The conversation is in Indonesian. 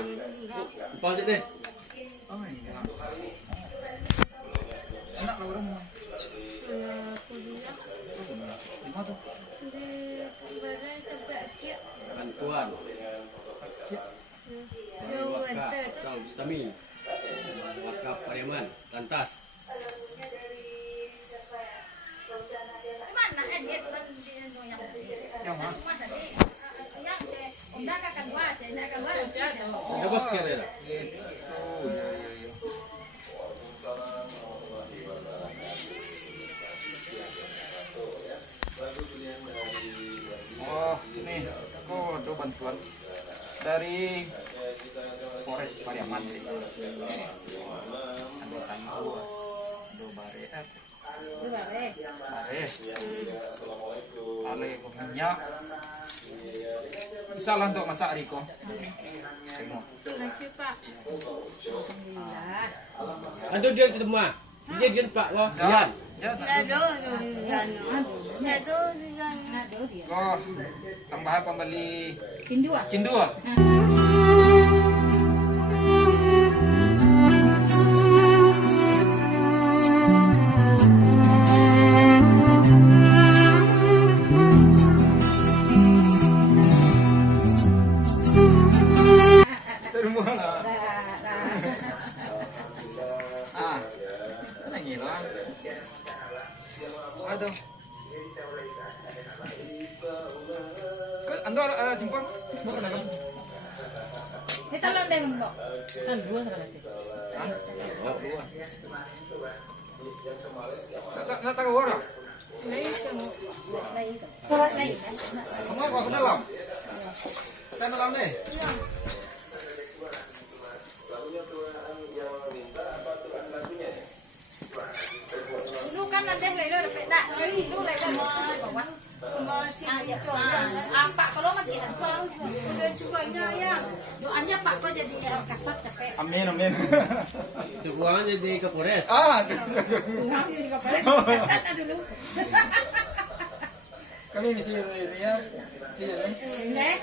Upah aja deh. Oh ini kan. Enak lah orang mau. Saya kuliah Di mana tuh? di Balai Tempat Cik. Bantuan. Cik. Yang Wenter tu. Kang Bustami. Wakaf Pariaman. Lantas. Mana dia yang Yang mana? Om dah akan buat, saya akan buat. Ada bos kira ya. Gitu. Ya ya ya. Oh, ini aku ada bantuan dari Polres Pariaman. Anggota itu, do bare, ale minyak. Bisa lah untuk masak Riko. Tengok. Terima Pak. Alhamdulillah. Ada dia ketemu. Dia Pak loh. Dian. Ya, Nado dia. oh, tambahan pembeli Cindua. cindua. Terima lah. Ah, mana ngilang? Aduh. Anda simpan? Bukan kan? Kita lo deh mbok. Kan dua sama nanti. Nak tahu orang? Lain kamu. Baik. Kamu apa ke dalam? Saya dalam deh. Dulu kan nanti beli dulu pedak. Dulu lagi bawa. Apa kalau mati apa? Udah cubanya ya. Doanya Pak kok jadi kasat capek. Amin amin. Cukup jadi Kapolres. Ah, Jadi kasat dulu. kami misi ini ya. Sini. Nek.